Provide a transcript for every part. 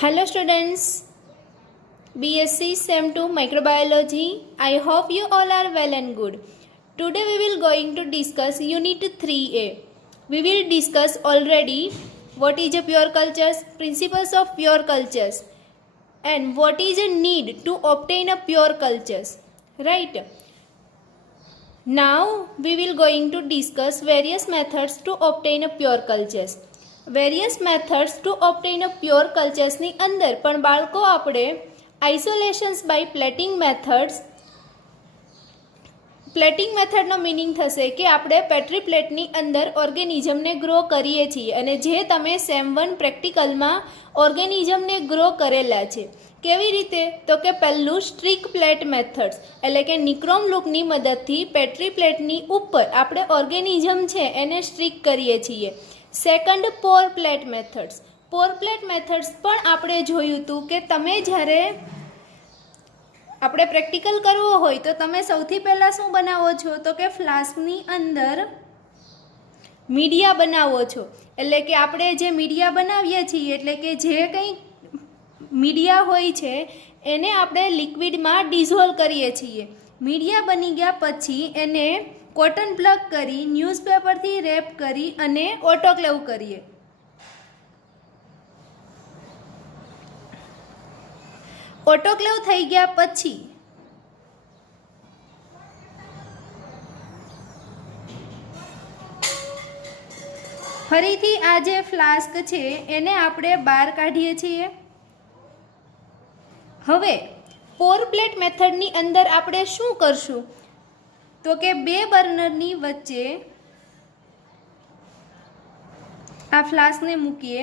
Hello students, BSc SEM 2 Microbiology. I hope you all are well and good. Today we will going to discuss Unit 3A. We will discuss already what is a pure cultures, principles of pure cultures and what is a need to obtain a pure cultures. Right. Now we will going to discuss various methods to obtain a pure cultures. Various methods to obtain a pure કલ્ચર્સની અંદર પણ બાળકો આપણે isolations by plating મેથડનો meaning થશે કે આપણે પેટ્રી પ્લેટની અંદર ઓર્ગેનિઝમને ગ્રો કરીએ છીએ અને જે તમે સેમ 1 પ્રેક્ટિકલમાં ઓર્ગેનિઝમને ગ્રો કરેલા છે. કેવી રીતે? તો કે પહેલું સ્ટ્રીક પ્લેટ મેથડ્સ એટલે કે નિક્રોમ લૂપની મદદથી પેટ્રી પ્લેટની ઉપર આપણે ઓર્ગેનિઝમ છે એને સ્ટ્રીક કરીએ છીએ. સેકન્ડ પોર પ્લેટ મેથડ્સ. પોર પ્લેટ મેથડ્સ પણ આપણે જોયું હતું કે તમે જ્યારે આપણે પ્રેક્ટિકલ કરવો હોય તો તમે સૌથી પહેલાં શું બનાવો છો તો કે ફ્લાસ્કની અંદર મીડિયા બનાવો છો. એટલે કે આપણે જે મીડિયા બનાવીએ છીએ એટલે કે જે કંઈ મીડિયા હોય છે એને આપણે લિક્વિડમાં ડિઝોલ્વ કરીએ છીએ. મીડિયા બની ગયા પછી એને કોટન પ્લગ કરી ન્યૂઝપેપરથી રેપ કરી અને ઓટોક્લેવ કરીએ. ઓટોક્લેવ થઈ ગયા પછી ફરીથી આ જે ફ્લાસ્ક છે એને આપણે બહાર કાઢીએ છીએ. હવે પોર પ્લેટ મેથડની અંદર આપણે શું કરશું તો કે બે બર્નરની વચ્ચે આ ફ્લાસ્કને મૂકીએ.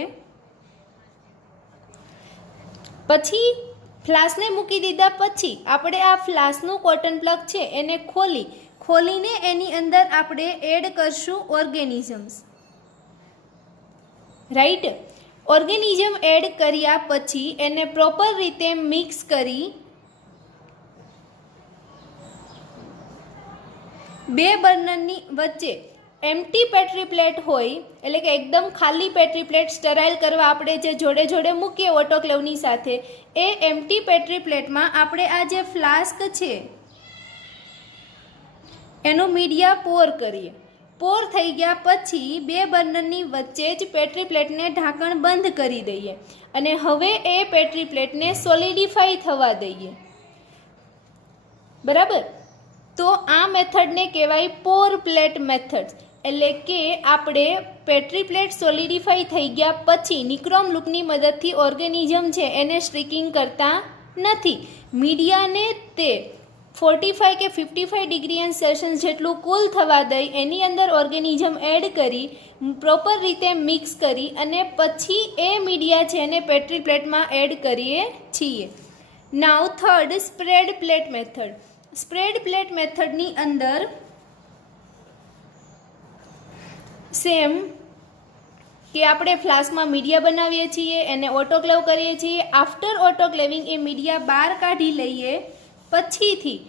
પછી ફ્લાસ્કને મૂકી દીધા પછી આપણે આ ફ્લાસ્કનું કોટન પ્લગ છે એને ખોલીને એની અંદર આપણે એડ કરશું ઓર્ગેનિઝમ્સ. રાઈટ. ઓર્ગેનિઝમ એડ કર્યા પછી એને પ્રોપર રીતે મિક્સ કરી બે બર્નરની વચ્ચે એમ્પ્ટી પેટ્રી પ્લેટ હોય એટલે કે એકદમ ખાલી પેટ્રી પ્લેટ સ્ટરાઇલ કરવા આપણે જે જોડે જોડે મૂકીએ ઓટોક્લેવની સાથે એ એમ્પ્ટી પેટ્રી પ્લેટમાં આપણે આ જે ફ્લાસ્ક છે એનું મીડિયા પોર કરીએ. પોર થઈ ગયા પછી બે બર્નરની વચ્ચે જ પેટ્રી પ્લેટને ઢાંકણ બંધ કરી દઈએ અને હવે એ પેટ્રી પ્લેટને સોલિડિફાઈ થવા દઈએ. બરાબર. તો આ મેથડને કહેવાય પોર પ્લેટ મેથડ. એટલે કે આપણે પેટ્રી પ્લેટ સોલિડિફાઈ થઈ ગયા પછી નિક્રોમ લૂપની મદદથી ઓર્ગેનિઝમ છે એને સ્ટ્રીકિંગ કરતા નથી. મીડિયાને તે 45 કે 55 ડિગ્રી સેલ્સિયસ જેટલું કૂલ થવા દઈ એની અંદર ઓર્ગેનિઝમ એડ કરી પ્રોપર રીતે મિક્સ કરી અને પછી એ મીડિયા છે એને પેટ્રી પ્લેટમાં એડ કરીએ છીએ. Now third spread plate method. Spread plate મેથડની અંદર સેમ કે આપણે ફ્લાસ્કમાં મીડિયા બનાવીએ છીએ એને ઓટોક્લેવ કરીએ છીએ. આફ્ટર ઓટોક્લેવિંગ એ મીડિયા બહાર કાઢી લઈએ પછીથી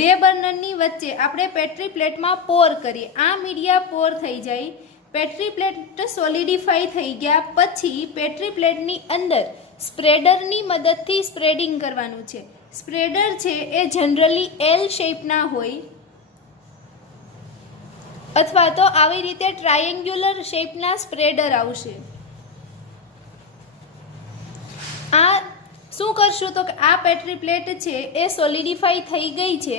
બે બર્નરની વચ્ચે આપણે પેટ્રી પ્લેટમાં પોર કરીએ. આ મીડિયા પોર થઈ જાય, પેટ્રી પ્લેટ સોલિડિફાઈ થઈ ગયા પછી પેટ્રી પ્લેટની અંદર સ્પ્રેડરની મદદથી સ્પ્રેડિંગ કરવાનું છે. સ્પ્રેડર છે એ જનરલી એલ શેપના હોય અથવા તો આવી રીતે ટ્રાયેંગ્યુલર શેપના સ્પ્રેડર આવશે. આ શું કરશું તો આ પેટ્રી પ્લેટ છે એ સોલિડિફાઈ થઈ ગઈ છે.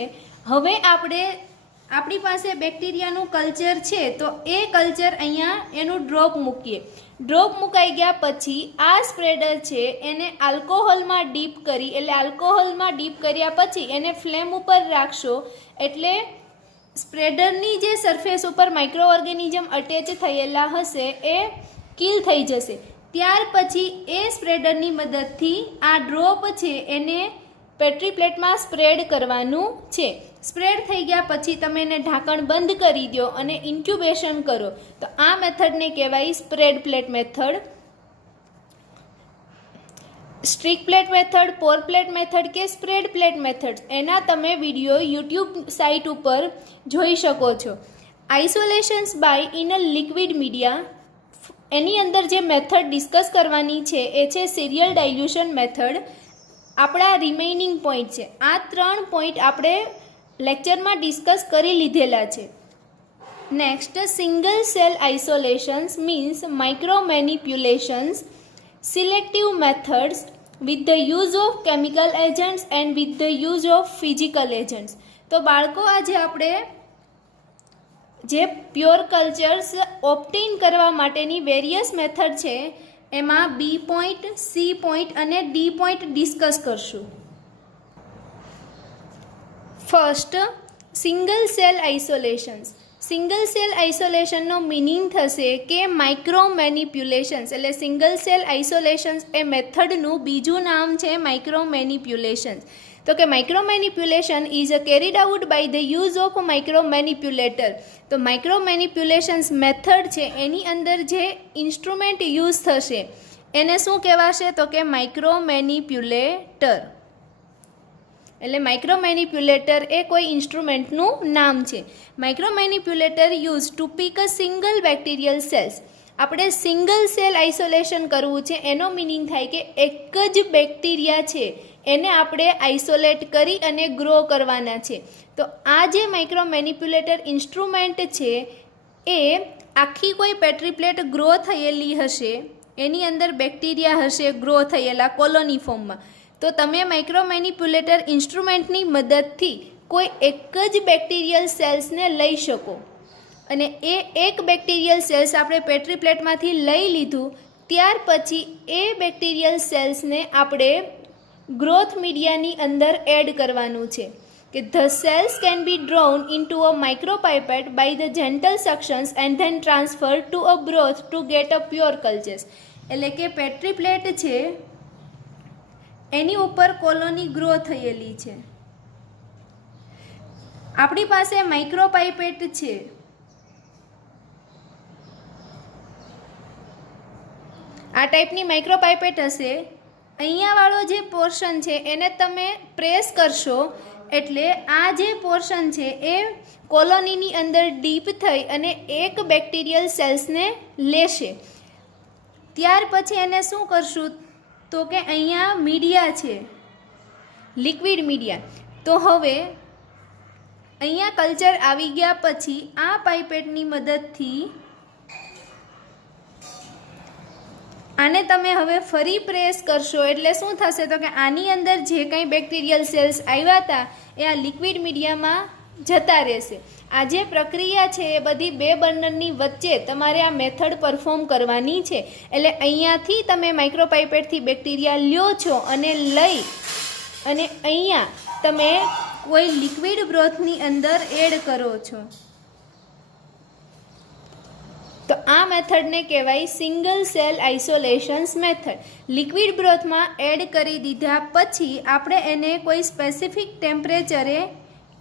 હવે આપણી પાસે બેક્ટેરિયાનું કલ્ચર છે તો એ કલ્ચર અહીંયા એનું ડ્રોપ મૂકીએ. ડ્રોપ મુકાઈ ગયા પછી આ સ્પ્રેડર છે એને આલ્કોહોલમાં ડીપ કરી એટલે આલ્કોહોલમાં ડીપ કર્યા પછી એને ફ્લેમ ઉપર રાખશો એટલે સ્પ્રેડરની જે સરફેસ ઉપર માઇક્રો ઓર્ગેનિઝમ અટેચ થયેલા હશે એ કિલ થઈ જશે. ત્યાર પછી એ સ્પ્રેડરની મદદથી આ ડ્રોપ છે એને પેટ્રી પ્લેટમાં સ્પ્રેડ કરવાનું છે. સ્પ્રેડ થઈ ગયા પછી તમે એને ઢાંકણ બંધ કરી દો અને ઇન્ક્યુબેશન કરો. તો આ મેથડને કહેવાય spread plate method. Streak plate method, pour plate method કે સ્પ્રેડ પ્લેટ મેથડ એના તમે વિડીયો યુટ્યુબ સાઇટ ઉપર જોઈ શકો છો. Isolations by in a liquid media, એની અંદર જે મેથડ ડિસ્કસ કરવાની છે એ છે સિરિયલ ડાયલ્યુશન મેથડ. આપણા રિમેઇનિંગ પોઈન્ટ છે. આ 3 પોઈન્ટ આપણે લેક્ચરમાં ડિસ્કસ કરી લીધેલા છે. Next, single cell isolations means micro manipulations, selective methods with the use of chemical agents and with the use of physical agents. તો બાળકો આજે આપણે જે પ્યોર કલ્ચર્સ ઓપ્ટેન કરવા માટેની વેરિયસ મેથડ છે એમાં બી પોઈન્ટ, સી પોઈન્ટ અને ડી પોઈન્ટ ડિસ્કસ કરશું. First, single cell isolations. Single cell આઇસોલેશનનો મિનિંગ થશે કે માઇક્રો મેનિપ્યુલેશન્સ, એટલે સિંગલ સેલ આઇસોલેશન્સ એ મેથડનું બીજું નામ છે માઇક્રો મેનિપ્યુલેશન્સ. તો કે micro manipulation is carried out by the use of micro manipulator. તો માઇક્રો મેનિપ્યુલેશન્સ મેથડ છે એની અંદર જે ઇન્સ્ટ્રુમેન્ટ યુઝ થશે એને શું કહેવાશે? તો કે માઇક્રો મેનિપ્યુલેટર. એટલે માઇક્રો મેનિપ્યુલેટર એ કોઈ ઇન્સ્ટ્રુમેન્ટનું નામ છે. Micro manipulator use to pick a single bacterial cells. આપણે સિંગલ સેલ આઇસોલેશન કરવું છે એનો મિનિંગ થાય કે એક જ બેક્ટેરિયા છે એને આપણે આઇસોલેટ કરી અને ગ્રો કરવાના છે. તો આ જે માઇક્રો મેનિપ્યુલેટર ઇન્સ્ટ્રુમેન્ટ છે એ આખી કોઈ પેટ્રી પ્લેટ ગ્રો થયેલી હશે, એની અંદર બેક્ટેરિયા હશે ગ્રો થયેલા કોલોની ફોર્મમાં. તો તમે માઇક્રો મેનિપ્યુલેટર ઇન્સ્ટ્રુમેન્ટની મદદથી કોઈ એક જ બેક્ટેરિયલ સેલ્સને લઈ શકો અને એ એક બેક્ટેરિયલ સેલ્સ આપણે પેટ્રી પ્લેટમાંથી લઈ લીધું, ત્યાર પછી એ બેક્ટેરિયલ સેલ્સને આપણે ગ્રોથ મીડિયાની અંદર એડ કરવાનું છે. કે the cells can be drawn in to a micropipette by the gentle suctions and then transfer to a broth to get a pure cultures. એટલે કે પેટ્રી પ્લેટ છે એની ઉપર કોલોની ગ્રો થયેલી છે, આપણી પાસે માઇક્રોપાઇપેટ છે, આ ટાઈપની માઇક્રોપાઇપેટ હશે. અહીંયા વાળો જે પોર્શન છે એને તમે પ્રેસ કરશો એટલે આ જે પોર્શન છે એ કોલોનીની અંદર ડીપ થઈ અને એક બેક્ટેરિયલ સેલ્સને લેશે. ત્યાર પછી એને શું કરશું? તો કે અહીંયા મીડિયા છે, લિક્વિડ મીડિયા. તો હવે અહીંયા કલ્ચર આવી ગયા પછી આ પાઇપેટની મદદથી આને તમે હવે ફરી પ્રેસ કરશો એટલે શું થશે? તો કે આની અંદર જે કંઈ બેક્ટેરિયલ સેલ્સ આવ્યા હતા એ આ લિક્વિડ મીડિયામાં જતા રહેશે. આ જે પ્રક્રિયા છે એ બધી બે બર્નરની વચ્ચે તમારે આ મેથડ પરફોર્મ કરવાની છે. એટલે અહીંયાથી તમે માઇક્રોપાઇપેટથી બેક્ટેરિયા લ્યો છો અને લઈ અને અહીંયા તમે કોઈ લિક્વિડ બ્રોથની અંદર એડ કરો છો. તો આ મેથડને કહેવાય single cell isolations method. Liquid બ્રોથમાં એડ કરી દીધા પછી આપણે એને કોઈ સ્પેસિફિક ટેમ્પરેચરે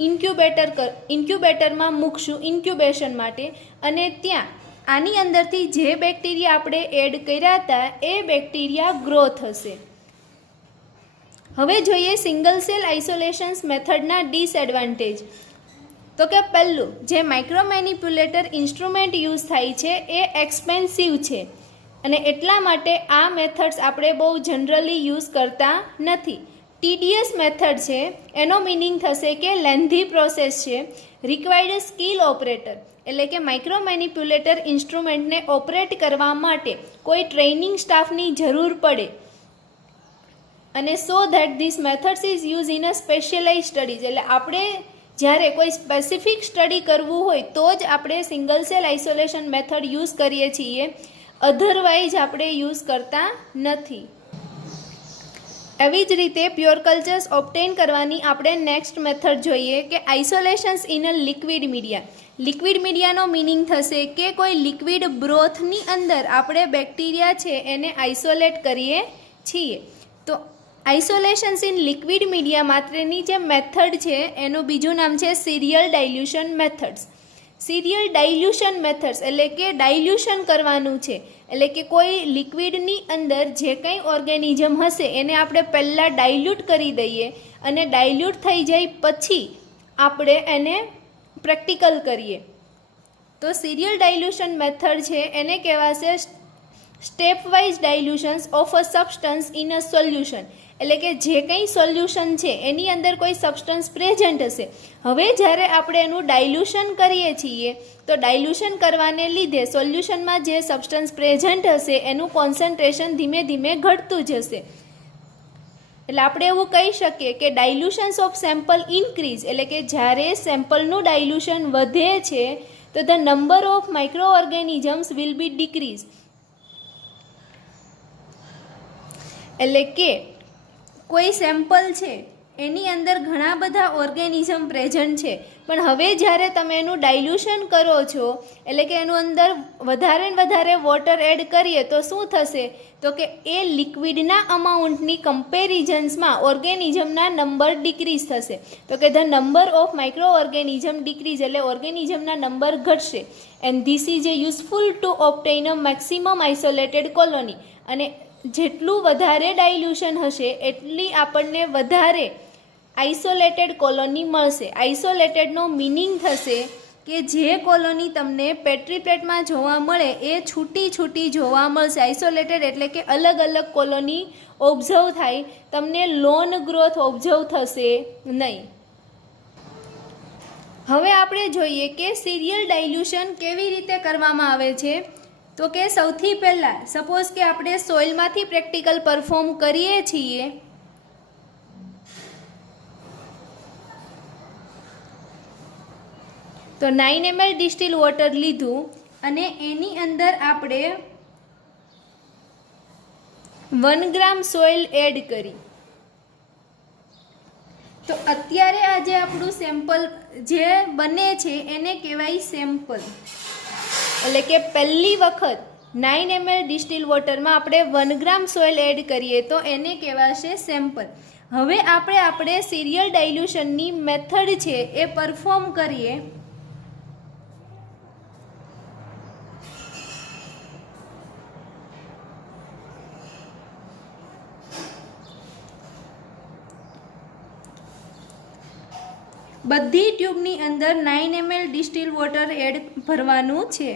ઇન્ક્યુબેટરમાં મૂકશું ઇન્ક્યુબેશન માટે, અને ત્યાં આની અંદરથી જે બેક્ટેરિયા આપણે એડ કર્યા હતા એ બેક્ટેરિયા ગ્રો થશે. હવે જોઈએ સિંગલ સેલ આઇસોલેશન્સ મેથડના ડિસએડવાન્ટેજ. તો કે પહેલું, જે માઇક્રો મેનિપ્યુલેટર ઇન્સ્ટ્રુમેન્ટ યુઝ થાય છે એ એક્સપેન્સિવ છે અને એટલા માટે આ મેથડ્સ આપણે બહુ જનરલી યુઝ કરતા નથી. ટીડીએસ મેથડ છે એનો મિનિંગ થશે કે લેન્ધી પ્રોસેસ છે, રિક્વાયર્ડ સ્કિલ ઓપરેટર, એટલે કે માઇક્રો મેનિપ્યુલેટર ઇન્સ્ટ્રુમેન્ટને ઓપરેટ કરવા માટે કોઈ ટ્રેનિંગ સ્ટાફની જરૂર પડે. અને so that this methods is use in a specialise studies, એટલે આપણે જ્યારે કોઈ સ્પેસિફિક સ્ટડી કરવું હોય તો જ આપણે single cell isolation method use કરીએ છીએ, અધરવાઇઝ આપણે યુઝ કરતા નથી. એવી જ રીતે પ્યોર કલ્ચર્સ ઓબ્ટેન કરવાની આપણે નેક્સ્ટ મેથડ જોઈએ કે isolations in a liquid media. Liquid મીડિયાનો મિનિંગ થશે કે કોઈ લિક્વિડ બ્રોથની અંદર આપણે બેક્ટેરિયા છે એને આઇસોલેટ કરીએ છીએ. તો આઇસોલેશન્સ ઇન લિક્વિડ મીડિયા માત્રની જે મેથડ છે એનું બીજું નામ છે સિરિયલ ડાયલ્યુશન મેથડ્સ. સિરિયલ ડાયલ્યુશન મેથડ્સ એટલે કે ડાયલ્યુશન કરવાનું છે, એટલે કે કોઈ લિક્વિડની અંદર જે કંઈ ઓર્ગેનિઝમ હશે એને આપણે પહેલાં ડાયલ્યુટ કરી દઈએ અને ડાયલ્યુટ થઈ જાય પછી આપણે એને પ્રેક્ટિકલ કરીએ. તો સિરિયલ ડાયલ્યુશન મેથડ છે એને કહેવાશે stepwise dilutions of a substance in a solution, એટલે કે જે કંઈ સોલ્યુશન છે એની અંદર કોઈ સબસ્ટન્સ પ્રેઝન્ટ હશે. હવે જ્યારે આપણે એનું ડાયલ્યુશન કરીએ છીએ તો ડાયલ્યુશન કરવાને લીધે સોલ્યુશનમાં જે સબસ્ટન્સ પ્રેઝન્ટ હશે એનું કોન્સન્ટ્રેશન ધીમે ધીમે ઘટતું જશે. એટલે આપણે એવું કહી શકીએ કે ડાયલ્યુશન્સ ઓફ સેમ્પલ ઇન્ક્રીઝ, એટલે કે જ્યારે સેમ્પલનું ડાયલ્યુશન વધે છે તો the number of micro organisms will be decrease. એટલે કે કોઈ સેમ્પલ છે એની અંદર ઘણા બધા ઓર્ગેનિઝમ પ્રેઝન્ટ છે, પણ હવે જ્યારે તમે એનું ડાયલ્યુશન કરો છો એટલે કે એનું અંદર વધારે ને વધારે વોટર એડ કરીએ તો શું થશે, તો કે એ લિક્વિડના અમાઉન્ટની કમ્પેરિઝન્સમાં ઓર્ગેનિઝમના નંબર ડિક્રીઝ થશે. તો કે the number of micro organism decrease, એટલે ઓર્ગેનિઝમના નંબર ઘટશે. And this is a useful to obtain a maximum isolated colony. અને જેટલું વધારે ડાયલ્યુશન હશે એટલી આપણને વધારે આઇસોલેટેડ કોલોની મળશે. આઇસોલેટેડનો મિનિંગ થશે કે જે કોલોની તમને પેટ્રી પ્લેટમાં જોવા મળે એ છૂટી છૂટી જોવા મળશે. આઇસોલેટેડ એટલે કે અલગ અલગ કોલોની ઓબ્ઝર્વ થાય, તમને લોન ગ્રોથ ઓબ્ઝર્વ થશે નહીં. હવે આપણે જોઈએ કે સિરિયલ ડાયલ્યુશન કેવી રીતે કરવામાં આવે છે. તો કે સૌથી પહેલાં સપોઝ કે આપણે સોઇલમાંથી પ્રેક્ટિકલ પરફોર્મ કરીએ છીએ તો 9 ml ડિસ્ટિલ વોટર લીધું અને એની અંદર આપણે 1 ગ્રામ સોઇલ એડ કરી. તો અત્યારે આ જે આપણું સેમ્પલ જે બને છે એને કહેવાય સેમ્પલ. એટલે કે પહેલી વખત 9 ml ડિસ્ટિલ વોટરમાં આપણે 1 ગ્રામ સોઇલ એડ કરીએ તો એને કહેવાશે સેમ્પલ. હવે આપણે સિરિયલ ડાયલ્યુશનની મેથડ છે એ પરફોર્મ કરીએ. બધી ટ્યુબની અંદર 9 ml ડિસ્ટિલ વોટર એડ ભરવાનું છે.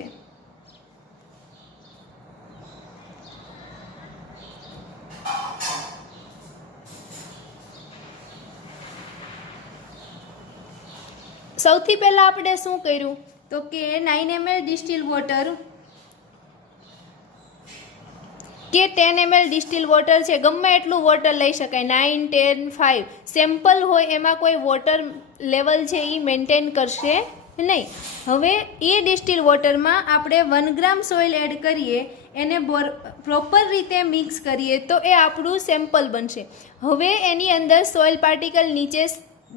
સૌથી પહેલાં આપણે શું કર્યું તો કે 9 ml ડિસ્ટિલ વોટર કે 10 ml ડિસ્ટિલ વોટર છે, ગમે એટલું વોટર લઈ શકાય, 9, 10, 5 સેમ્પલ હોય એમાં કોઈ વોટર લેવલ છે એ મેન્ટેન કરશે નહીં. હવે એ ડિસ્ટિલ વોટરમાં આપણે 1 ગ્રામ સોઇલ એડ કરીએ, એને પ્રોપર રીતે મિક્સ કરીએ તો એ આપણું સેમ્પલ બનશે. હવે એની અંદર સોઇલ પાર્ટિકલ નીચે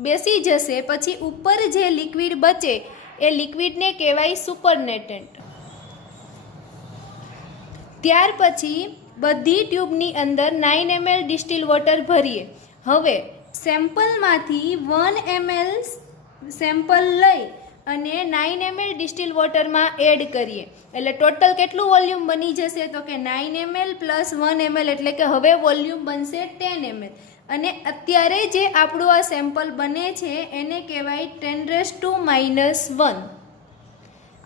બેસી જશે, પછી ઉપર જે લિક્વિડ બચે એ લિક્વિડને કહેવાય સુપરનેટન્ટ. ત્યાર પછી બધી ટ્યુબની અંદર 9 ml ડિસ્ટિલ વોટર ભરીએ. હવે સેમ્પલમાંથી 1 ml સેમ્પલ લઈ અને 9 ml ડિસ્ટિલ વોટરમાં એડ કરીએ, એટલે ટોટલ કેટલું વોલ્યુમ બની જશે તો કે 9 ml પ્લસ 1 ml, એટલે કે હવે વોલ્યુમ બનશે 10 ml. અને અત્યારે જે આપણું આ સેમ્પલ બને છે એને કહેવાય 10⁻⁻1.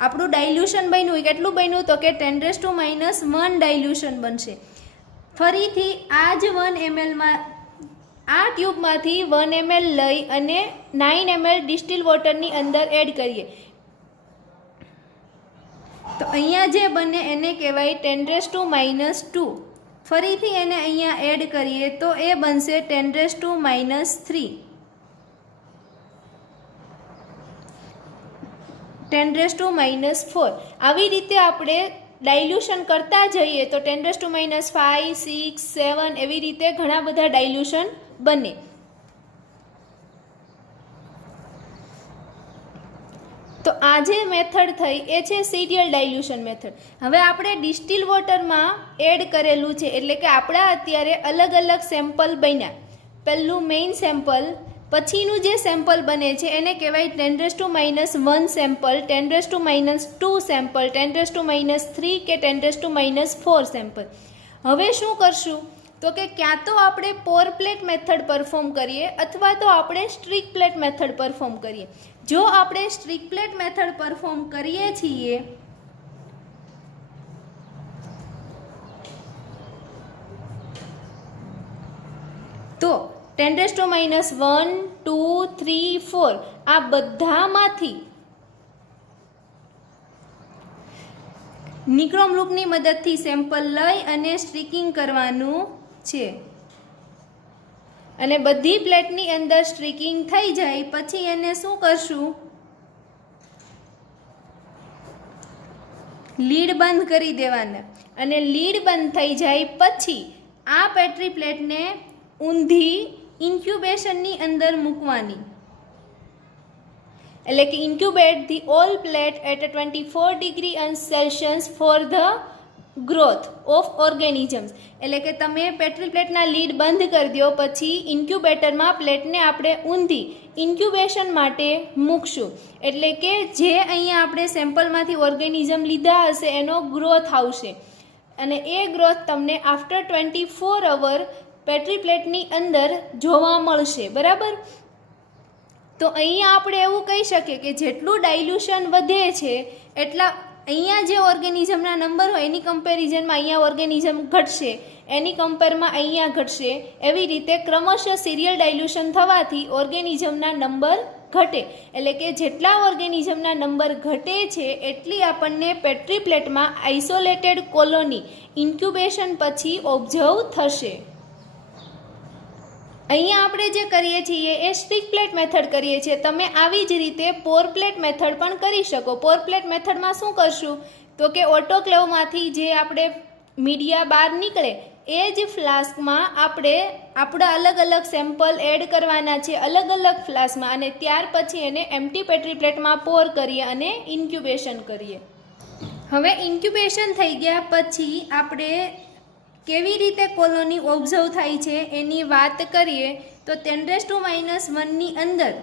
આપણું ડાયલ્યુશન બન્યું, કેટલું બન્યું તો કે 10⁻⁻1 ડાયલ્યુશન બનશે. ફરીથી આ જ 1 mlમાં આ ટ્યુબમાંથી 1 ml લઈ અને 9 ml ડિસ્ટિલ વોટરની અંદર એડ કરીએ તો અહીંયા જે બને એને કહેવાય 10⁻². ફરીથી એને અહીંયા એડ કરીએ તો એ બનશે 10⁻3. 10⁻4. આવી રીતે આપણે ડાયલ્યુશન કરતા જઈએ તો 10⁻5, 6, 7 એવી રીતે ઘણા બધા ડાયલ્યુશન બને. તો આ જે મેથડ થઈ એ છે સિરિયલ ડાયલ્યુશન મેથડ. હવે આપણે ડિસ્ટિલ વોટરમાં એડ કરેલું છે એટલે કે આપણા અત્યારે અલગ અલગ સેમ્પલ બન્યા. પહેલું મેઇન સેમ્પલ, પછીનું જે સેમ્પલ બને છે એને કહેવાય 10⁻1 સેમ્પલ, 10⁻2 સેમ્પલ, 10⁻3 કે 10⁻4 સેમ્પલ. હવે શું કરશું તો કે ક્યાં તો આપણે પોર પ્લેટ મેથડ પરફોર્મ કરીએ અથવા તો આપણે સ્ટ્રીક પ્લેટ મેથડ પરફોર્મ કરીએ. જો આપણે સ્ટ્રીક પ્લેટ મેથડ પરફોર્મ કરીએ છીએ તો 10⁻⁻1, 2, 3, 4 આ બધામાંથી નિક્રોમ લૂપની મદદથી સેમ્પલ લઈ અને સ્ટ્રીકિંગ કરવાનું છે અને બધી પ્લેટની અંદર સ્ટ્રીકિંગ થઈ જાય પછી એને શું કરશું, લીડ બંધ કરી દેવાના અને લીડ બંધ થઈ જાય પછી આ પેટ્રી પ્લેટને ઊંધી ઇન્ક્યુબેશનની અંદર મૂકવાની, એટલે કે incubate the all plate at 24 degree Celsius for the growth of organisms. એટલે કે તમે પેટ્રી પ્લેટના લીડ બંધ કરી દો પછી ઇન્ક્યુબેટરમાં પ્લેટને આપણે ઊંધી ઇન્ક્યુબેશન માટે મૂકશું, એટલે કે જે અહીંયા આપણે સેમ્પલમાંથી ઓર્ગેનિઝમ લીધા હશે એનો ગ્રોથ આવશે અને એ ગ્રોથ તમને આફ્ટર 24 અવર પેટ્રી પ્લેટની અંદર જોવા મળશે. બરાબર. તો અહીંયા આપણે એવું કહી શકીએ કે જેટલું ડાયલ્યુશન વધે છે એટલા અહીંયા જે ઓર્ગેનિઝમના નંબર હોય એની કમ્પેરિઝનમાં અહીંયા ઓર્ગેનિઝમ ઘટશે, એની કમ્પેરમાં અહીંયા ઘટશે. એવી રીતે ક્રમશઃ સિરિયલ ડાયલ્યુશન થવાથી ઓર્ગેનિઝમના નંબર ઘટે, એટલે કે જેટલા ઓર્ગેનિઝમના નંબર ઘટે છે એટલી આપણને પેટ્રી પ્લેટમાં આઇસોલેટેડ કોલોની ઇન્ક્યુબેશન પછી ઓબ્ઝર્વ થશે. અહીંયા આપણે જે કરીએ છીએ એ સ્ટ્રીક પ્લેટ મેથડ કરીએ છીએ. તમે આવી જ રીતે પોર પ્લેટ મેથડ પણ કરી શકો. પોર પ્લેટ મેથડમાં શું કરશું તો કે ઓટોક્લેવમાંથી જે આપણે મીડિયા બહાર નીકળે એ જ ફ્લાસ્કમાં આપણે આપણા અલગ અલગ સેમ્પલ એડ કરવાના છે અલગ અલગ ફ્લાસ્કમાં અને ત્યાર પછી એને એમ્પ્ટી પેટ્રી પ્લેટમાં પોર કરીએ અને ઇન્ક્યુબેશન કરીએ. હવે ઇન્ક્યુબેશન થઈ ગયા પછી આપણે કેવી રીતે કોલોની ઓબ્ઝર્વ થાય છે એની વાત કરીએ તો 10⁻⁻1 ની અંદર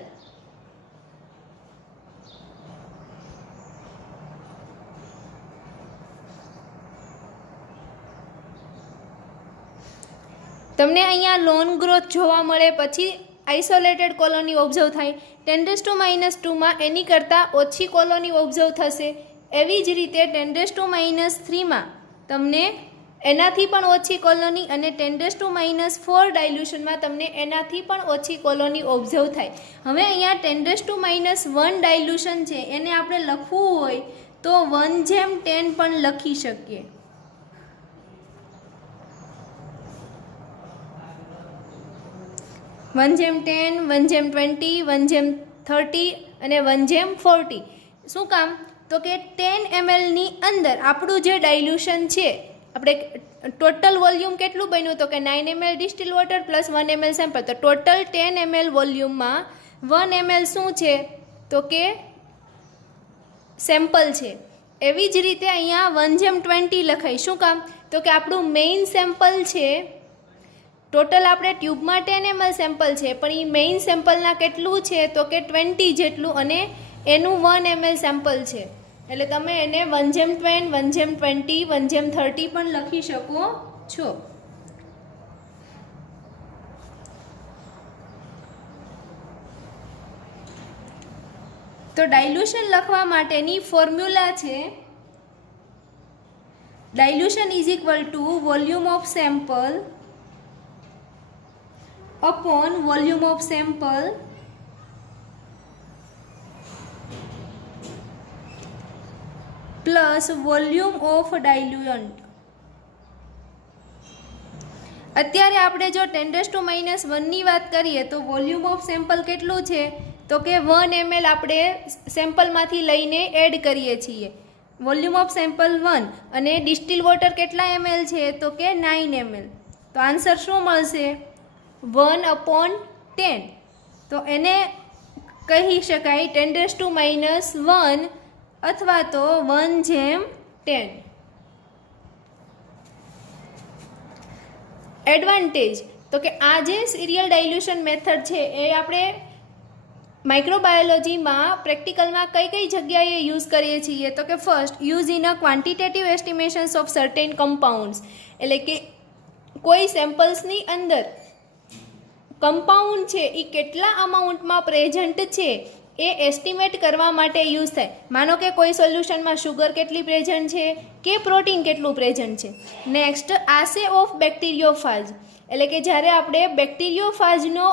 તમને અહીંયા લોન ગ્રોથ જોવા મળે પછી આઇસોલેટેડ કોલોની ઓબ્ઝર્વ થાય. 10⁻²માં એની કરતાં ઓછી કોલોની ઓબ્ઝર્વ થશે. એવી જ રીતે 10⁻3માં તમને એનાથી પણ ઓછી કોલોની અને 10⁻⁴ ડાયલ્યુશનમાં તમને એનાથી પણ ઓછી કોલોની ઓબ્ઝર્વ થાય. હવે અહીંયા 10⁻1 ડાયલ્યુશન છે એને આપણે લખવું હોય તો 1:10 પણ લખી શકીએ. વન જેમ 10, 1:20, 1:30 અને 1:40. શું કામ તો કે 10 ml ની અંદર આપણું જે ડાયલ્યુશન છે આપણે ટોટલ વોલ્યુમ કેટલું બન્યું તો કે 9 ml distil water plus 1 ml sample. તો ટોટલ 10 ml વોલ્યુમમાં 1 ml શું છે તો કે સેમ્પલ છે. એવી જ રીતે અહીંયા 1:20 લખાય. શું કામ તો કે આપણું મેઇન સેમ્પલ છે ટોટલ આપણે ટ્યુબમાં 10 ml સેમ્પલ છે પણ એ મેઇન સેમ્પલના કેટલું છે તો કે 20 જેટલું અને એનું 1 ml સેમ્પલ છે. એટલે તમે એને 1:10, 1:20, 1:30 પણ લખી શકો છો. તો ડાયલ્યુશન લખવા માટેની ફોર્મ્યુલા છે ડાયલ્યુશન is equal to volume of sample upon volume of sample plus volume of diluent. અત્યારે આપણે જો 10⁻1 ની વાત કરીએ તો વોલ્યુમ ઓફ સેમ્પલ કેટલું છે તો કે 1 ml આપણે સેમ્પલમાંથી લઈને એડ કરીએ છીએ. વોલ્યુમ ઓફ સેમ્પલ 1 અને ડિસ્ટિલ વોટર કેટલા ml છે તો કે 9 ml. તો આન્સર શું મળશે 1/10. તો એને કહી શકાય 10⁻1 અથવા તો 1:10. એડવાન્ટેજ તો કે આ જે સિરિયલ ડાયલ્યુશન મેથડ છે એ આપણે માઇક્રોબાયોલોજીમાં પ્રેક્ટિકલમાં કઈ કઈ જગ્યાએ યુઝ કરીએ છીએ તો કે first use in a quantitative estimations of certain compounds. એટલે કે કોઈ સેમ્પલ્સની અંદર કમ્પાઉન્ડ છે એ કેટલા અમાઉન્ટમાં પ્રેઝન્ટ છે એ એસ્ટિમેટ કરવા માટે યુઝ થાય. માનો કે કોઈ સોલ્યુશનમાં શુગર કેટલી પ્રેઝન્ટ છે કે પ્રોટીન કેટલું પ્રેઝન્ટ છે. નેક્સ્ટ, આસે ઓફ બેક્ટેરિયોફાજ, એટલે કે જ્યારે આપણે બેક્ટેરિયોફાજનો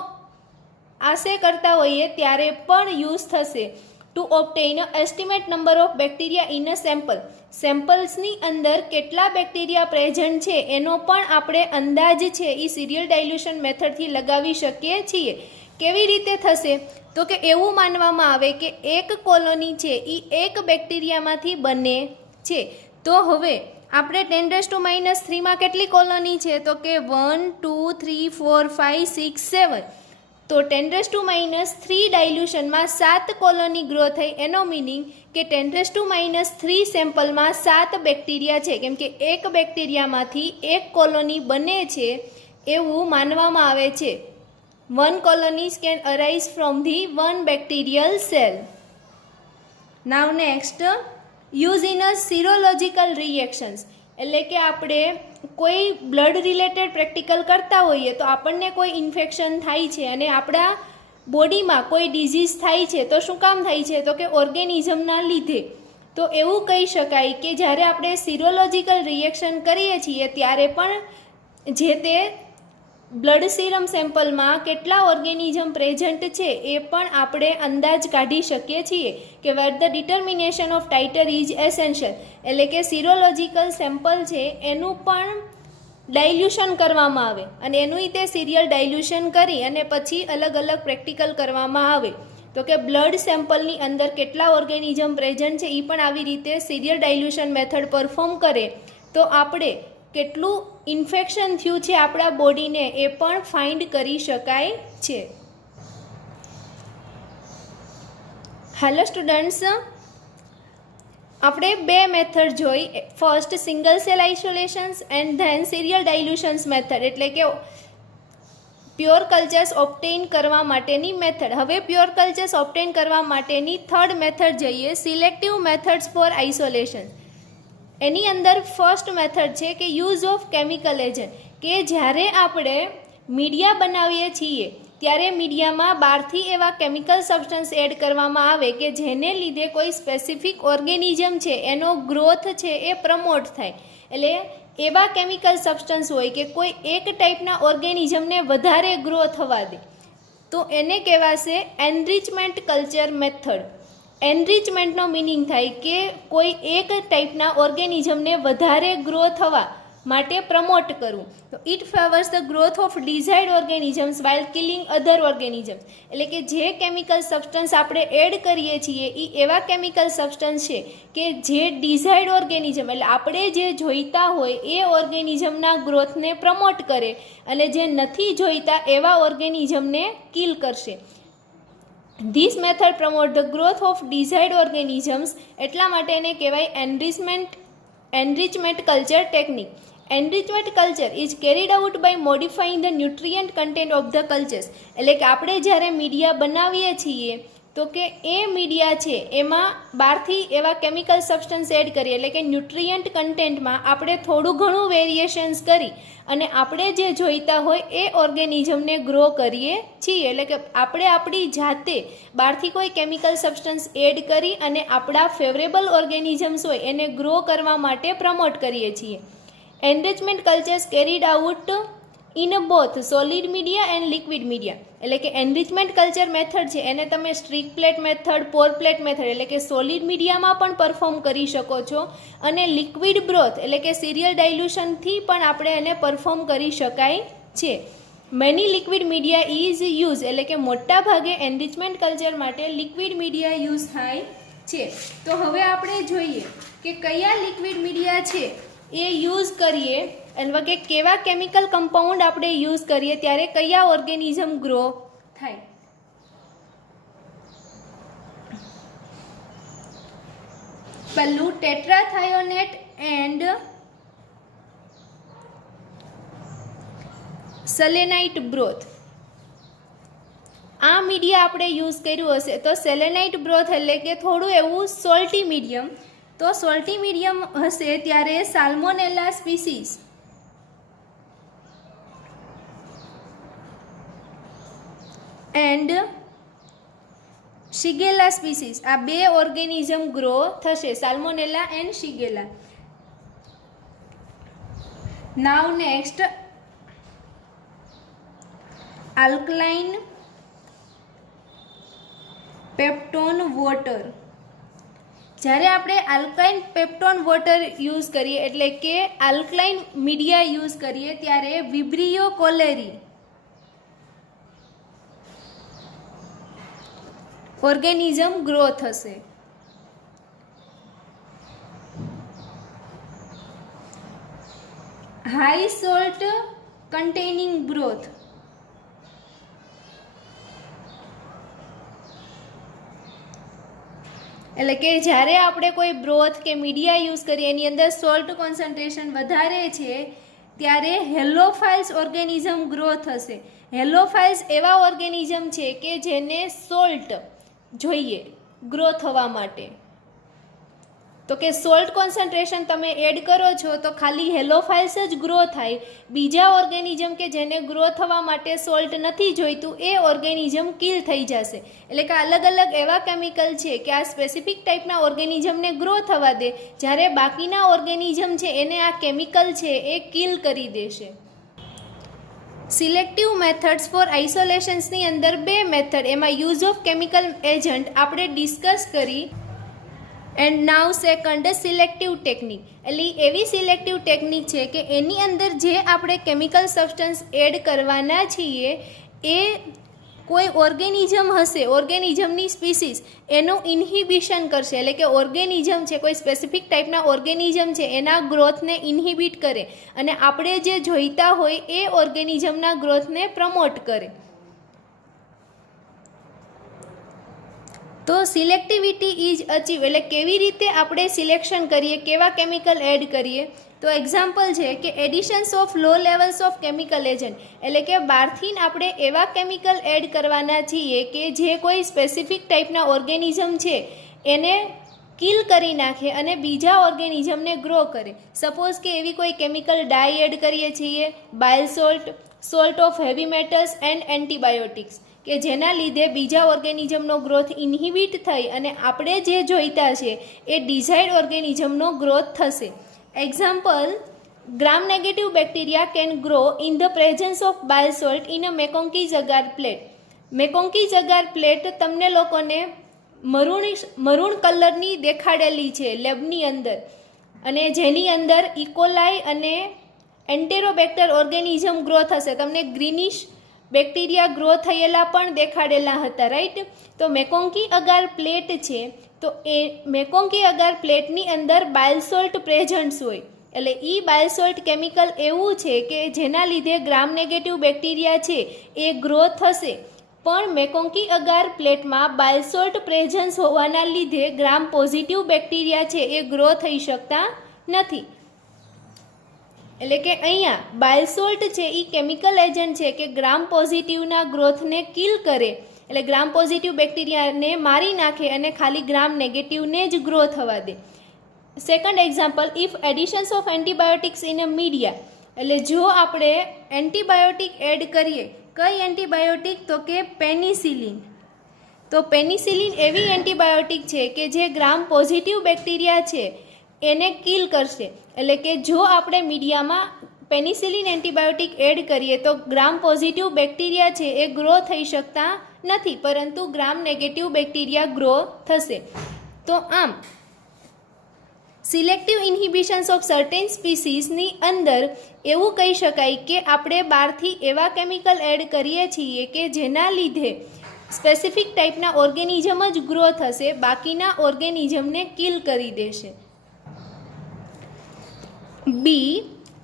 આસે કરતા હોઈએ ત્યારે પણ યુઝ થશે. To obtain estimate number of bacteria in a sample, સેમ્પલ્સની અંદર કેટલા બેક્ટેરિયા પ્રેઝન્ટ છે એનો પણ આપણે અંદાજ છે એ સિરિયલ ડાયલ્યુશન મેથડથી લગાવી શકીએ છીએ. કેવી રીતે થશે? તો કે એવું માનવામાં આવે કે એક કોલોની છે એ એક બેક્ટેરિયામાંથી બને છે. તો હવે આપણે 10⁻³ કેટલી કોલોની છે? તો કે 1 2 3 4 5 6 7. તો 10⁻³ ડાયલ્યુશનમાં 7 કોલોની ગ્રો થઈ. એનો મિનિંગ કે 10⁻³ સેમ્પલમાં 7 બેક્ટેરિયા છે, કેમ કે એક બેક્ટેરિયામાંથી એક કોલોની બને છે એવું માનવામાં આવે છે. 1 colonies can arise from the 1 bacterial cell. Now next, use in a serological reactions, એટલે કે આપણે કોઈ બ્લડ રિલેટેડ પ્રેક્ટિકલ કરતા હોઈએ તો આપણને કોઈ ઇન્ફેક્શન થાય છે અને આપણા બોડીમાં કોઈ ડિઝીઝ થાય છે, તો શું કામ થાય છે? તો કે ઓર્ગેનિઝમના લીધે. તો એવું કહી શકાય કે જ્યારે આપણે સિરોલોજિકલ રિએક્શન કરીએ છીએ ત્યારે પણ જે તે બ્લડ સીરમ સેમ્પલમાં કેટલા ઓર્ગેનિઝમ પ્રેઝન્ટ છે એ પણ આપણે અંદાજ કાઢી શકીએ છીએ કે where the determination of titer is essential, એટલે કે સિરોલોજિકલ સેમ્પલ છે એનું પણ ડાયલ્યુશન કરવામાં આવે અને એનું તે સિરિયલ ડાયલ્યુશન કરી અને પછી અલગ અલગ પ્રેક્ટિકલ કરવામાં આવે. તો કે બ્લડ સેમ્પલની અંદર કેટલા ઓર્ગેનિઝમ પ્રેઝન્ટ છે એ પણ આવી રીતે સિરિયલ ડાયલ્યુશન મેથડ પરફોર્મ કરે તો આપણે કેટલું ઇન્ફેક્શન થયું છે આપણા બોડીને એ પણ ફાઇન્ડ કરી શકાય છે. હેલો સ્ટુડન્ટ્સ, આપણે બે મેથડ જોઈ. First single cell isolations and then serial dilutions method, એટલે કે પ્યોર કલ્ચર્સ ઓબ્ટેઇન કરવા માટેની મેથડ. હવે પ્યોર કલ્ચર્સ ઓબ્ટેઇન કરવા માટેની થર્ડ મેથડ જઈએ, સિલેક્ટિવ મેથડ્સ ફોર આઇસોલેશન. એની અંદર ફર્સ્ટ મેથડ છે કે યુઝ ઓફ કેમિકલ એજન્ટ, કે જ્યારે આપણે મીડિયા બનાવીએ છીએ ત્યારે મીડિયામાં બહારથી એવા કેમિકલ સબસ્ટન્સ એડ કરવામાં આવે કે જેને લીધે કોઈ સ્પેસિફિક ઓર્ગેનિઝમ છે એનો ગ્રોથ છે એ પ્રમોટ થાય. એટલે એવા કેમિકલ સબસ્ટન્સ હોય કે કોઈ એક ટાઈપના ઓર્ગેનિઝમને વધારે ગ્રો થવા દે, તો એને કહેવાશે એનરિચમેન્ટ કલ્ચર મેથડ. એનરિચમેન્ટનો મિનિંગ થાય કે કોઈ એક ટાઈપના ઓર્ગેનિઝમને વધારે ગ્રો થવા માટે પ્રમોટ કરવું. તો it ફેવર્સ the growth of desired organisms while killing other organisms, એટલે કે જે કેમિકલ સબસ્ટન્સ આપણે એડ કરીએ છીએ એ એવા કેમિકલ સબસ્ટન્સ છે કે જે ડિઝાયર્ડ ઓર્ગેનિઝમ, એટલે આપણે જે જોઈતા હોય એ ઓર્ગેનિઝમના ગ્રોથને પ્રમોટ કરે અને જે નથી જોઈતા એવા ઓર્ગેનિઝમને કિલ કરશે. This method promote the growth of desired organisms, એટલા માટે એને કહેવાય enrichment culture technique. Enrichment culture is carried out by modifying the nutrient content of the cultures, એટલે કે આપણે જ્યારે મીડિયા બનાવીએ છીએ તો કે એ મીડિયા છે એમાં બહારથી એવા કેમિકલ સબસ્ટન્સ એડ કરીએ, એટલે કે ન્યુટ્રિયન્ટ કન્ટેન્ટમાં આપણે થોડું ઘણું વેરિએશન્સ કરી અને આપણે જે જોઈતા હોય એ ઓર્ગેનિઝમને ગ્રો કરીએ છીએ. એટલે કે આપણે આપણી જાતે બહારથી કોઈ કેમિકલ સબસ્ટન્સ એડ કરી અને આપણા ફેવરેબલ ઓર્ગેનિઝમ્સ હોય એને ગ્રો કરવા માટે પ્રમોટ કરીએ છીએ. Enrichment cultures carried out in both solid media and liquid media, એટલે કે એનરિચમેન્ટ કલ્ચર મેથડ છે એને તમે strict plate method, pour plate method, એટલે કે સોલિડ મીડિયામાં પણ પરફોર્મ કરી શકો છો અને લિક્વિડ બ્રોથ એટલે કે સિરિયલ ડાયલ્યુશનથી પણ આપણે એને પરફોર્મ કરી શકાય છે. Many liquid media is use, એટલે કે મોટા ભાગે એનરિચમેન્ટ કલ્ચર માટે લિક્વિડ મીડિયા યુઝ થાય છે. તો હવે આપણે જોઈએ કે કયા લિક્વિડ મીડિયા છે એ યુઝ કરીએ અથવા કે કેવા કેમિકલ કમ્પાઉન્ડ આપણે યુઝ કરીએ ત્યારે કયા ઓર્ગેનિઝમ ગ્રો થાય. પહેલું ટેટ્રાથાયોનેટ એન્ડ સેલેનાઇટ બ્રોથ. આ મીડિયા આપણે યુઝ કર્યું હશે તો સેલેનાઇટ બ્રોથ એટલે કે થોડું એવું સોલ્ટી મીડિયમ. તો સોલ્ટી મીડિયમ હશે ત્યારે Salmonella species and Shigella species, આ બે ઓર્ગેનિઝમ ગ્રો થશે, Salmonella and Shigella. Now next, alkaline peptone water. જ્યારે આપણે આલ્કાઇન પેપ્ટોન વોટર યુઝ કરીએ એટલે કે આલ્કલાઇન મીડિયા યુઝ કરીએ ત્યારે વિબ્રિયો કોલેરી ઓર્ગેનિઝમ ગ્રો થશે. હાઈ સોલ્ટ કન્ટેનિંગ બ્રોથ, એટલે કે જ્યારે આપણે કોઈ બ્રોથ કે મીડિયા યુઝ કરીએ એની અંદર સોલ્ટ કોન્સન્ટ્રેશન વધારે છે ત્યારે હેલોફાઇલ્સ ઓર્ગેનિઝમ ગ્રો થશે. હેલોફાઇલ્સ એવા ઓર્ગેનિઝમ છે કે જેને સોલ્ટ જોઈએ ગ્રો થવા માટે. તો કે સોલ્ટ કોન્સન્ટ્રેશન તમે એડ કરો છો તો ખાલી હેલોફાઇલ્સ જ ગ્રો થાય, બીજા ઓર્ગેનિઝમ કે જેને ગ્રો થવા માટે સોલ્ટ નથી જોઈતું એ ઓર્ગેનિઝમ કિલ થઈ જશે. એટલે કે અલગ અલગ એવા કેમિકલ છે કે આ સ્પેસિફિક ટાઈપના ઓર્ગેનિઝમને ગ્રો થવા દે, જ્યારે બાકીના ઓર્ગેનિઝમ છે એને આ કેમિકલ છે એ કિલ કરી દેશે. સિલેક્ટિવ મેથડ્સ ફોર આઇસોલેશન્સની અંદર બે મેથડ, એમાં યુઝ ઓફ કેમિકલ એજન્ટ આપણે ડિસ્કસ કરી. And now second, selective technique. એટલે એવી સિલેક્ટિવ ટેકનિક છે કે એની અંદર જે આપણે કેમિકલ સબસ્ટન્સ એડ કરવાના છીએ એ કોઈ ઓર્ગેનિઝમ હશે, ઓર્ગેનિઝમની સ્પીસીસ એનું ઇન્હિબિશન કરશે. એટલે કે ઓર્ગેનિઝમ છે, કોઈ સ્પેસિફિક ટાઈપના ઓર્ગેનિઝમ છે એના ગ્રોથને ઇન્હિબિટ કરે અને આપણે જે જોઈતા હોય એ ઓર્ગેનિઝમના ગ્રોથને પ્રમોટ કરે. તો સિલેક્ટિવિટી ઇઝ અચીવ, એટલે કેવી રીતે આપણે સિલેક્શન કરીએ, કેવા કેમિકલ એડ કરીએ. તો એક્ઝામ્પલ છે કે additions of low levels of chemical agent, એટલે કે બહારથી આપણે એવા કેમિકલ એડ કરવાના છીએ કે જે કોઈ સ્પેસિફિક ટાઈપના ઓર્ગેનિઝમ છે એને કિલ કરી નાખે અને બીજા ઓર્ગેનિઝમને ગ્રો કરે. સપોઝ કે એવી કોઈ કેમિકલ ડાય એડ કરીએ છીએ, bile salt, salt of heavy metals and antibiotics, કે જેના લીધે બીજા ઓર્ગેનિઝમનો ગ્રોથ ઇન્હિબિટ થઈ અને આપણે જે જોઈતા છે એ ડિઝાયર્ડ ઓર્ગેનિઝમનો ગ્રોથ થશે. Example, gram negative bacteria can grow in the presence of bile salt in a MacConkey's agar plate. MacConkey's agar plate તમને લોકોને મરૂણ કલરની દેખાડેલી છે લેબની અંદર, અને જેની અંદર ઇકોલાઈ અને એન્ટેરોબેક્ટર ઓર્ગેનિઝમ ગ્રો થશે. તમને ગ્રીનિશ બેક્ટેરિયા ગ્રો થયેલા પણ દેખાડેલા હતા, રાઈટ. તો મેકોન્કી અગાર પ્લેટ છે તો એ મેકોન્કી અગાર પ્લેટની અંદર બાઇલસોલ્ટ પ્રેઝન્ટ્સ હોય, એટલે એ બાઇલસોલ્ટ કેમિકલ એવું છે કે જેના લીધે ગ્રામ નેગેટિવ બેક્ટેરિયા છે એ ગ્રો થશે. પણ મેકોન્કી અગાર પ્લેટમાં બાઇલસોલ્ટ પ્રેઝન્સ હોવાના લીધે ગ્રામ પોઝિટિવ બેક્ટેરિયા છે એ ગ્રો થઈ શકતા નથી. એટલે કે અહીંયા બાઇલસોલ્ટ છે એ કેમિકલ એજન્ટ છે કે ગ્રામ પોઝિટિવના ગ્રોથને કિલ કરે, એટલે ગ્રામ પોઝિટિવ બેક્ટેરિયાને મારી નાખે અને ખાલી ગ્રામ નેગેટિવને જ ગ્રો થવા દે. Second example, if additions of antibiotics in a media, એટલે જો આપણે એન્ટીબાયોટિક એડ કરીએ, કઈ એન્ટીબાયોટિક, તો કે પેનિસિલિન. તો પેનિસિલિન એવી એન્ટીબાયોટિક છે કે જે ગ્રામ પોઝિટિવ બેક્ટેરિયા છે એને કિલ કરશે. એટલે કે જો આપણે મીડિયામાં પેનિસિલિન એન્ટીબાયોટિક એડ કરીએ તો ગ્રામ પોઝિટિવ બેક્ટેરિયા છે એ ગ્રો થઈ શકતા નથી, પરંતુ ગ્રામ નેગેટિવ બેક્ટેરિયા ગ્રો થશે. તો આમ સિલેક્ટિવ ઇન્હિબિશન્સ ઓફ સર્ટેન સ્પીસીસની અંદર એવું કહી શકાય કે આપણે બહારથી એવા કેમિકલ એડ કરીએ છીએ કે જેના લીધે સ્પેસિફિક ટાઈપના ઓર્ગેનિઝમ જ ગ્રો થશે, બાકીના ઓર્ગેનિઝમને કિલ કરી દેશે. બી,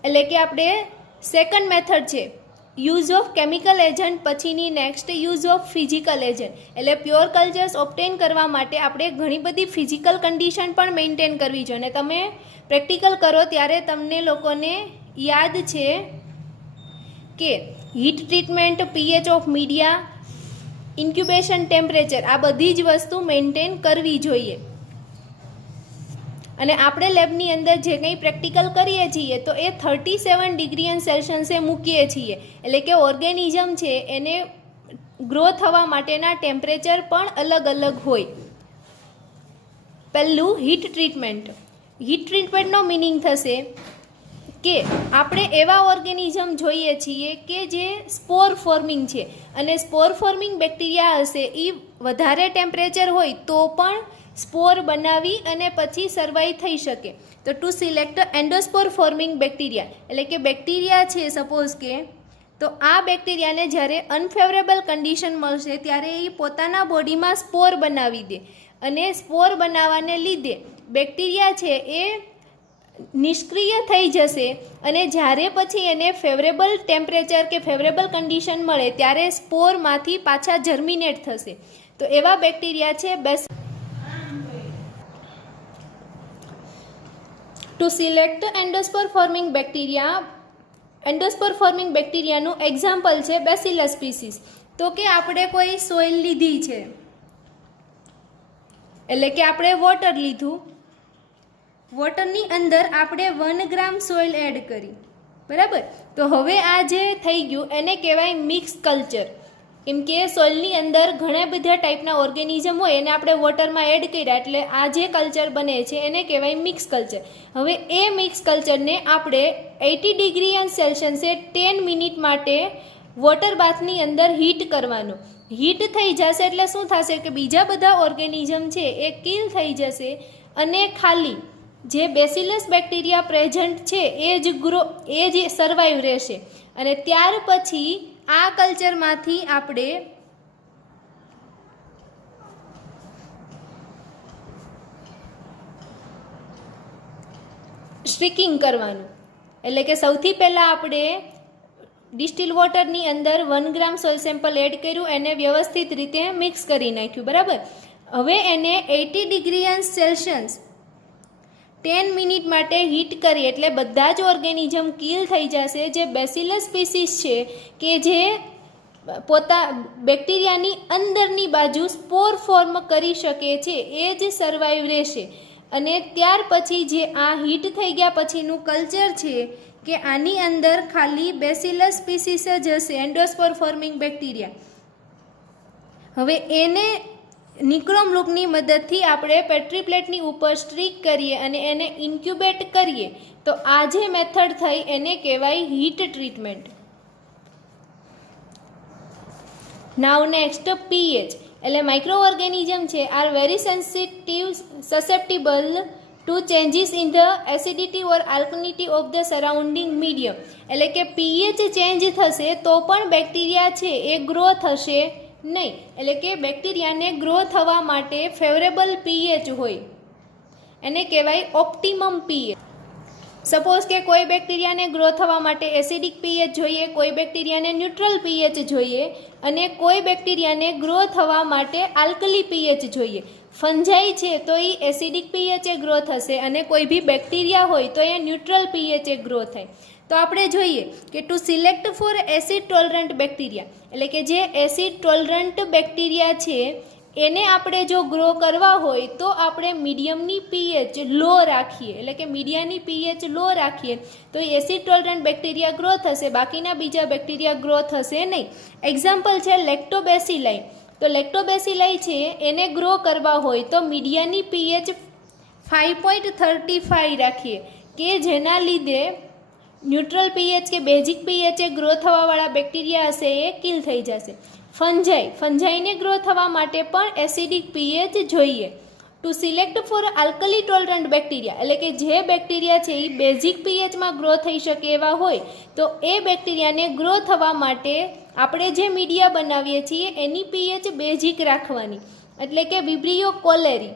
એટલે કે આપણે સેકન્ડ મેથડ છે યુઝ ઓફ કેમિકલ એજન્ટ, પછીની next use of physical agent. એટલે પ્યોર કલ્ચર્સ ઓબ્ટેન કરવા માટે આપણે ઘણી બધી ફિઝિકલ કન્ડિશન પણ મેન્ટેન કરવી જોઈએ. અને તમે પ્રેક્ટિકલ કરો ત્યારે તમને લોકોને યાદ છે કે heat treatment, pH of media, incubation temperature, આ બધી જ વસ્તુ મેન્ટેન કરવી જોઈએ. અને આપણે લેબની અંદર જે કંઈ પ્રેક્ટિકલ કરીએ છીએ તો એ 37 ડિગ્રી સેલ્સિયસે મૂકીએ છીએ, એટલે કે ઓર્ગેનિઝમ છે એને ગ્રો થવા માટેના ટેમ્પરેચર પણ અલગ અલગ હોય. પહેલું હીટ ટ્રીટમેન્ટ. હીટ ટ્રીટમેન્ટનો મિનિંગ થશે કે આપણે એવા ઓર્ગેનિઝમ જોઈએ છીએ કે જે સ્પોર ફોર્મિંગ છે, અને સ્પોર ફોર્મિંગ બેક્ટેરિયા હશે એ વધારે ટેમ્પરેચર હોય તો પણ સ્પોર બનાવી અને પછી સર્વાઈવ થઈ શકે. તો two select endospore forming bacteria, એટલે કે બેક્ટેરિયા છે સપોઝ કે, તો આ બેક્ટેરિયાને જ્યારે અનફેવરેબલ કન્ડિશન મળશે ત્યારે એ પોતાના બોડીમાં સ્પોર બનાવી દે, અને સ્પોર બનાવવાને લીધે બેક્ટેરિયા છે એ નિષ્ક્રિય થઈ જશે, અને જ્યારે પછી એને ફેવરેબલ ટેમ્પરેચર કે ફેવરેબલ કન્ડિશન મળે ત્યારે સ્પોરમાંથી પાછા જર્મિનેટ થશે. તો એવા બેક્ટેરિયા છે બેસ. To select endospore forming bacteria. Endospore forming બેક્ટેરિયાનું એક્ઝામ્પલ છે બેસિલસ સ્પીસીસ. તો કે આપણે કોઈ સોઇલ લીધી છે, એટલે કે આપણે વોટર લીધું, વોટરની અંદર આપણે 1 ગ્રામ સોઇલ એડ કરી, બરાબર. તો હવે આ જે થઈ ગયું એને કહેવાય મિક્સ કલ્ચર. કેમ કે સોઇલની અંદર ઘણા બધા ટાઈપના ઓર્ગેનિઝમ હોય એને આપણે વોટરમાં એડ કર્યા, એટલે આ જે કલ્ચર બને છે એને કહેવાય મિક્સ કલ્ચર. હવે એ મિક્સ કલ્ચરને આપણે 80 ડિગ્રી સેલ્સિયસે 10 મિનિટ માટે વોટર બાથની અંદર હીટ કરવાનું. હીટ થઈ જશે એટલે શું થશે કે બીજા બધા ઓર્ગેનિઝમ છે એ કિલ થઈ જશે, અને ખાલી જે બેસિલસ બેક્ટેરિયા પ્રેઝન્ટ છે એ જ સર્વાઈવ રહેશે. અને ત્યાર પછી આ કલ્ચરમાંથી આપણે સ્ટ્રીકિંગ કરવાનું, એટલે કે સૌથી પહેલાં આપણે ડિસ્ટિલ વોટરની અંદર 1 ગ્રામ સોઇલ સેમ્પલ એડ કર્યું, એને વ્યવસ્થિત રીતે મિક્સ કરી નાખ્યું, બરાબર. હવે એને 80 ડિગ્રી સેલ્સિયસ 10 મિનિટ માટે હીટ કરી, એટલે બધા જ ઓર્ગેનિઝમ કિલ થઈ જશે. જે બેસિલસ સ્પીસીસ છે કે જે બેક્ટેરિયાની અંદરની બાજુ સ્પોર ફોર્મ કરી શકે છે એ જ સર્વાઈવ રહેશે. અને ત્યાર પછી જે આ હીટ થઈ ગયા પછીનું કલ્ચર છે કે આની અંદર ખાલી બેસિલસ સ્પીસીસ જ હશે, એન્ડોસ્પોર ફોર્મિંગ બેક્ટેરિયા. હવે એને નિક્રોમ લૂપની મદદથી આપણે પેટ્રી પ્લેટની ઉપર સ્ટ્રીક કરીએ અને એને ઇન્ક્યુબેટ કરીએ, તો આ જે મેથડ થઈ એને કહેવાય heat treatment. Now next pH, એટલે માઇક્રો ઓર્ગેનિઝમ છે are very susceptible to changes in the acidity or alkalinity of the surrounding medium. એટલે કે પીએચ ચેન્જ થશે તો પણ બેક્ટેરિયા છે એ ગ્રો થશે નહીં. એટલે કે બેક્ટેરિયાને ગ્રો થવા માટે ફેવરેબલ પીએચ હોય, એને કહેવાય ઓપ્ટિમમ પીએચ. સપોઝ કે કોઈ બેક્ટેરિયાને ગ્રો થવા માટે એસિડિક પીએચ જોઈએ, કોઈ બેક્ટેરિયાને ન્યુટ્રલ પીએચ જોઈએ, અને કોઈ બેક્ટેરિયાને ગ્રો થવા માટે આલ્કલી પીએચ જોઈએ. ફંજાઈ છે તો એ એસિડિક પીએચે ગ્રો થશે, અને કોઈ બી બેક્ટેરિયા હોય તો એ ન્યુટ્રલ પીએચે ગ્રો થાય. તો આપણે જોઈએ કે to select for acid tolerant bacteria, એટલે કે જે એસિડ ટોલરન્ટ બેક્ટેરિયા છે એને આપણે જો ગ્રો કરવા હોય તો આપણે મીડિયમની પીએચ લો રાખીએ, એટલે કે મીડિયાની પીએચ લો રાખીએ તો એસિડ ટોલરન્ટ બેક્ટેરિયા ગ્રો થશે, બાકીના બીજા બેક્ટેરિયા ગ્રો થશે નહીં. એક્ઝામ્પલ છે લેક્ટોબેસિલાઈ. તો લેક્ટોબેસિલાઈ છે એને ગ્રો કરવા હોય તો મીડિયાની પીએચ 5.35 રાખીએ, કે જેના લીધે ન્યુટ્રલ પીએચ કે બેઝિક પીએચે ગ્રો થવાવાળા બેક્ટેરિયા હશે એ કિલ થઈ જશે. ફંજાઈને ગ્રો થવા માટે પણ એસિડિક પીએચ જોઈએ. To select for alkali tolerant bacteria, એટલે કે જે બેક્ટેરિયા છે એ બેઝિક પીએચમાં ગ્રો થઈ શકે એવા હોય તો એ બેક્ટેરિયાને ગ્રો થવા માટે આપણે જે મીડિયા બનાવીએ છીએ એની પીએચ બેઝિક રાખવાની, એટલે કે વિબ્રિયો કોલેરી.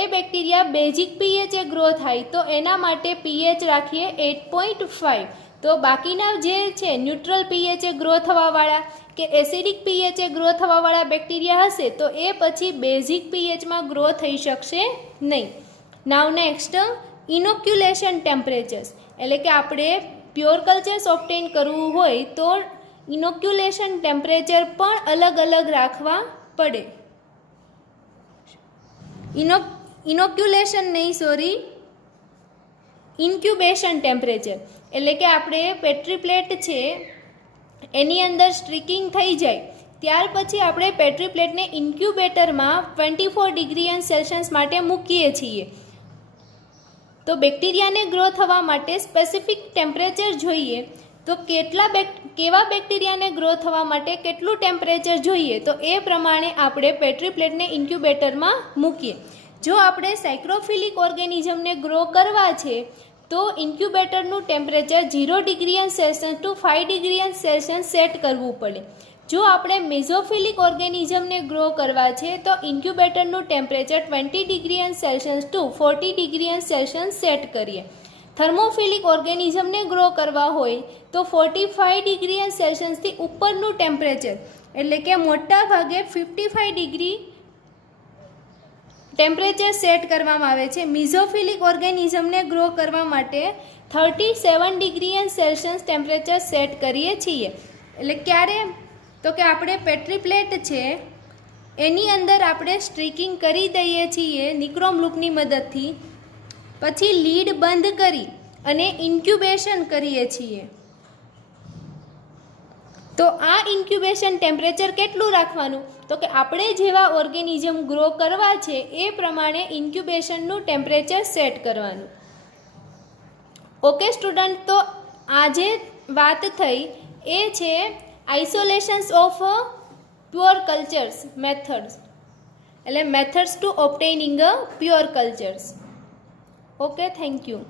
એ બેક્ટેરિયા બેઝિક પીએચે ગ્રો થાય તો એના માટે પીએચ રાખીએ 8.5. તો બાકીના જે છે ન્યુટ્રલ પીએચે ગ્રો થવાવાળા કે એસિડિક પીએચે ગ્રો થવાવાળા બેક્ટેરિયા હશે તો એ પછી બેઝિક પીએચમાં ગ્રો થઈ શકશે નહીં. નાવ નેક્સ્ટ ઇનોક્યુલેશન ટેમ્પરેચર્સ, એટલે કે આપણે પ્યોર કલ્ચર્સ ઓબ્ટેન કરવું હોય તો ઇનોક્યુલેશન ટેમ્પરેચર પણ અલગ અલગ રાખવા પડે. ઇનોક્યુલેશન નહીં, સોરી, ઇન્ક્યુબેશન ટેમ્પરેચર, એટલે કે આપણે પેટ્રી પ્લેટ છે એની અંદર સ્ટ્રીકિંગ થઈ જાય ત્યાર પછી આપણે પેટ્રી પ્લેટને ઇન્ક્યુબેટરમાં 24 ડિગ્રી સેલ્સિયસ માટે મૂકીએ છીએ. તો બેક્ટેરિયાને ગ્રો થવા માટે સ્પેસિફિક ટેમ્પરેચર જોઈએ. તો કેવા બેક્ટેરિયાને ગ્રો થવા માટે કેટલું ટેમ્પરેચર જોઈએ, તો એ પ્રમાણે આપણે પેટ્રી પ્લેટને ઇન્ક્યુબેટરમાં મૂકીએ. જો આપણે સાયક્રોફિલિક ઓર્ગેનિઝમને ગ્રો કરવા છે તો ઇન્ક્યુબેટરનું temperature 0 degree Celsius to 5 degree Celsius set કરવું પડે. જો આપણે મેઝોફિલિક ઓર્ગેનિઝમને ગ્રો કરવા છે તો ઇન્ક્યુબેટરનું temperature 20 degree Celsius to 40 degree Celsius set કરીએ. થર્મોફિલિક ઓર્ગેનિઝમને ગ્રો કરવા હોય તો 45 ડિગ્રી સેલ્સિયસથી ઉપરનું ટેમ્પરેચર એટલે કે મોટા ભાગે 55 ડિગ્રી ટેમ્પરેચર સેટ કરવામાં આવે છે. મિઝોફિલિક ઓર્ગેનિઝમને ગ્રો કરવા માટે 37 ડિગ્રી સેલ્સિયસ ટેમ્પરેચર સેટ કરીએ છીએ. એટલે ક્યારે, તો કે આપણે પેટ્રી પ્લેટ છે એની અંદર આપણે સ્ટ્રીકિંગ કરી દઈએ છીએ નિક્રોમ લૂપની મદદથી, પછી લીડ બંધ કરી અને ઇન્ક્યુબેશન કરીએ છીએ. તો આ ઇન્ક્યુબેશન ટેમ્પરેચર કેટલું રાખવાનું, તો કે આપણે જેવા ઓર્ગેનિઝમ ગ્રો કરવા છે એ પ્રમાણે ઇન્ક્યુબેશનનું ટેમ્પરેચર સેટ કરવાનું. ઓકે સ્ટુડન્ટ, તો આજે વાત થઈ એ છે isolations of pure cultures methods, એટલે methods to obtaining a pure cultures. Okay, thank you.